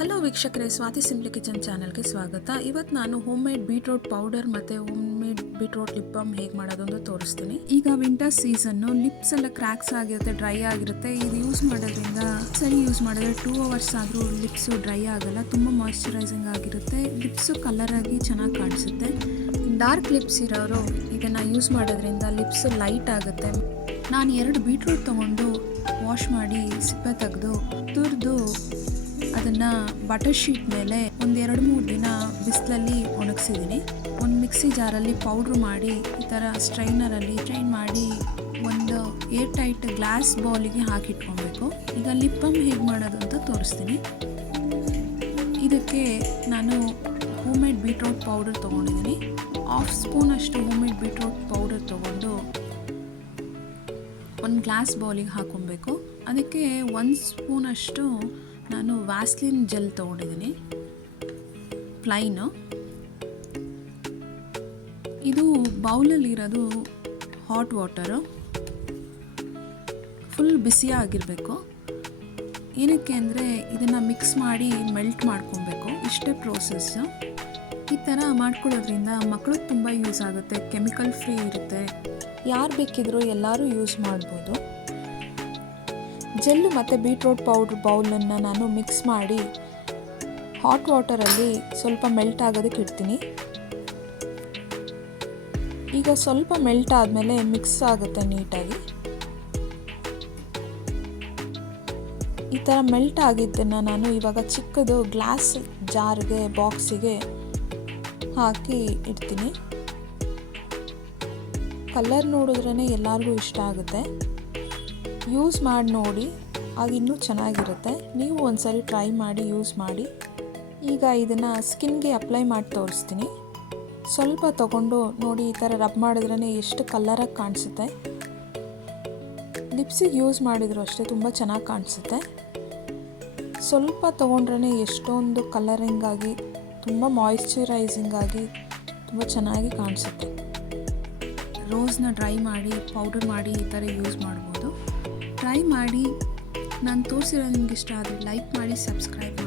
Hello ವೀಕ್ಷಕರೇ, Swati simply kitchen ಚಾನಲ್ಗೆ ಸ್ವಾಗತ. ಇವತ್ತು ನಾನು ಹೋಮ್ ಮೇಡ್ ಬೀಟ್ರೋಟ್ ಪೌಡರ್ ಮತ್ತು home made beetroot lip balm ಹೇಗೆ ಮಾಡೋದು ಅಂತ ತೋರಿಸ್ತೀನಿ. ಈಗ ವಿಂಟರ್ ಸೀಸನ್ನು, ಲಿಪ್ಸ್ ಎಲ್ಲ ಕ್ರ್ಯಾಕ್ಸ್ ಆಗಿರುತ್ತೆ, ಡ್ರೈ ಆಗಿರುತ್ತೆ. ಇದು ಯೂಸ್ ಮಾಡೋದ್ರಿಂದ ಸರಿ ಯೂಸ್ ಮಾಡಿದ್ರೆ 2 hours ಆದರೂ ಲಿಪ್ಸು ಡ್ರೈ ಆಗಲ್ಲ, ತುಂಬ ಮಾಯ್ಶ್ಚರೈಸಿಂಗ್ ಆಗಿರುತ್ತೆ, ಲಿಪ್ಸು ಕಲರ್ ಆಗಿ ಚೆನ್ನಾಗಿ ಕಾಣಿಸುತ್ತೆ. ಡಾರ್ಕ್ ಲಿಪ್ಸ್ ಇರೋರು ಇದನ್ನು ಯೂಸ್ ಮಾಡೋದ್ರಿಂದ ಲಿಪ್ಸ್ ಲೈಟ್ ಆಗುತ್ತೆ. ನಾನು 2 ಬೀಟ್ರೂಟ್ ತೊಗೊಂಡು ವಾಶ್ ಮಾಡಿ ಸಿಪ್ಪೆ ತೆಗೆದು ತುರಿದು ಅದನ್ನು ಬಟರ್ ಶೀಟ್ ಮೇಲೆ ಒಂದು 2-3 ದಿನ ಬಿಸಿಲಲ್ಲಿ ಒಣಗಿಸಿದ್ದೀನಿ. ಒಂದು ಮಿಕ್ಸಿ ಜಾರಲ್ಲಿ ಪೌಡ್ರ್ ಮಾಡಿ ಈ ಥರ ಸ್ಟ್ರೈನರಲ್ಲಿ ಸ್ಟ್ರೈನ್ ಮಾಡಿ ಒಂದು ಏರ್ ಟೈಟ್ ಗ್ಲಾಸ್ ಬೌಲಿಗೆ ಹಾಕಿಟ್ಕೊಬೇಕು. ಈಗ ಲಿಪ್ ಬಾಮ್ ಹೇಗೆ ಮಾಡೋದು ಅಂತ ತೋರಿಸ್ತೀನಿ. ಇದಕ್ಕೆ ನಾನು ಹೋಮ್ ಮೇಡ್ ಬೀಟ್ರೋಟ್ ಪೌಡರ್ ತೊಗೊಂಡಿದ್ದೀನಿ. 1/2 ಸ್ಪೂನ್ ಅಷ್ಟು ಹೋಮ್ ಮೇಡ್ ಬೀಟ್ರೋಟ್ ಪೌಡರ್ ತೊಗೊಂಡು ಒಂದು ಗ್ಲಾಸ್ ಬೌಲಿಗೆ ಹಾಕೊಬೇಕು. ಅದಕ್ಕೆ 1 ಸ್ಪೂನ್ ಅಷ್ಟು ನಾನು ವ್ಯಾಸ್ಲಿನ್ ಜೆಲ್ ತೊಗೊಂಡಿದ್ದೀನಿ, ಪ್ಲೈನು. ಇದು ಬೌಲಲ್ಲಿರೋದು ಹಾಟ್ ವಾಟರು, ಫುಲ್ ಬಿಸಿಯಾಗಿರಬೇಕು. ಏನಕ್ಕೆ ಅಂದರೆ ಇದನ್ನು ಮಿಕ್ಸ್ ಮಾಡಿ ಮೆಲ್ಟ್ ಮಾಡ್ಕೊಬೇಕು. ಇಷ್ಟೇ ಪ್ರೋಸೆಸ್ಸು. ಈ ಥರ ಮಾಡ್ಕೊಳ್ಳೋದ್ರಿಂದ ಮಕ್ಕಳಿಗೆ ತುಂಬ ಯೂಸ್ ಆಗುತ್ತೆ, ಕೆಮಿಕಲ್ ಫ್ರೀ ಇರುತ್ತೆ, ಯಾರು ಬೇಕಿದ್ರೂ ಎಲ್ಲರೂ ಯೂಸ್ ಮಾಡ್ಬೋದು. ಜೆಲ್ಲು ಮತ್ತು ಬೀಟ್ರೋಟ್ ಪೌಡ್ರ್ ಬೌಲನ್ನು ನಾನು ಮಿಕ್ಸ್ ಮಾಡಿ ಹಾಟ್ ವಾಟರಲ್ಲಿ ಸ್ವಲ್ಪ ಮೆಲ್ಟ್ ಆಗೋದಕ್ಕೆ ಇಡ್ತೀನಿ. ಈಗ ಸ್ವಲ್ಪ ಮೆಲ್ಟ್ ಆದಮೇಲೆ ಮಿಕ್ಸ್ ಆಗುತ್ತೆ ನೀಟಾಗಿ. ಈ ಥರ ಮೆಲ್ಟ್ ಆಗಿದ್ದನ್ನು ನಾನು ಇವಾಗ ಚಿಕ್ಕದು ಗ್ಲಾಸ್ ಜಾರ್ಗೆ ಬಾಕ್ಸಿಗೆ ಹಾಕಿ ಇಡ್ತೀನಿ. ಕಲರ್ ನೋಡಿದ್ರೇ ಎಲ್ಲರಿಗೂ ಇಷ್ಟ ಆಗುತ್ತೆ. ಯೂಸ್ ಮಾಡಿ ನೋಡಿ, ಆಗ ಇನ್ನೂ ಚೆನ್ನಾಗಿರುತ್ತೆ. ನೀವು ಒಂದ್ಸರಿ ಟ್ರೈ ಮಾಡಿ ಯೂಸ್ ಮಾಡಿ. ಈಗ ಇದನ್ನು ಸ್ಕಿನ್ಗೆ ಅಪ್ಲೈ ಮಾಡಿ ತೋರಿಸ್ತೀನಿ. ಸ್ವಲ್ಪ ತೊಗೊಂಡು ನೋಡಿ, ಈ ಥರ ರಬ್ ಮಾಡಿದ್ರೇ ಎಷ್ಟು ಕಲರಾಗಿ ಕಾಣಿಸುತ್ತೆ. ಲಿಪ್ಸಿಗೆ ಯೂಸ್ ಮಾಡಿದ್ರು ಅಷ್ಟೇ ತುಂಬ ಚೆನ್ನಾಗಿ ಕಾಣಿಸುತ್ತೆ. ಸ್ವಲ್ಪ ತೊಗೊಂಡ್ರೇ ಎಷ್ಟೊಂದು ಕಲರಿಂಗ್ ಆಗಿ ತುಂಬ ಮಾಯ್ಶ್ಚರೈಸಿಂಗ್ ಆಗಿ ತುಂಬ ಚೆನ್ನಾಗಿ ಕಾಣಿಸುತ್ತೆ. ರೋಸ್ನ ಡ್ರೈ ಮಾಡಿ ಪೌಡರ್ ಮಾಡಿ ಈ ಥರ ಯೂಸ್ ಮಾಡ್ಬೋದು. ಟ್ರೈ ಮಾಡಿ. ನಾನು ತೋರಿಸಿರೋ ನಿಮ್ಗೆ ಇಷ್ಟ ಆದರೆ ಲೈಕ್ ಮಾಡಿ, ಸಬ್ಸ್ಕ್ರೈಬ್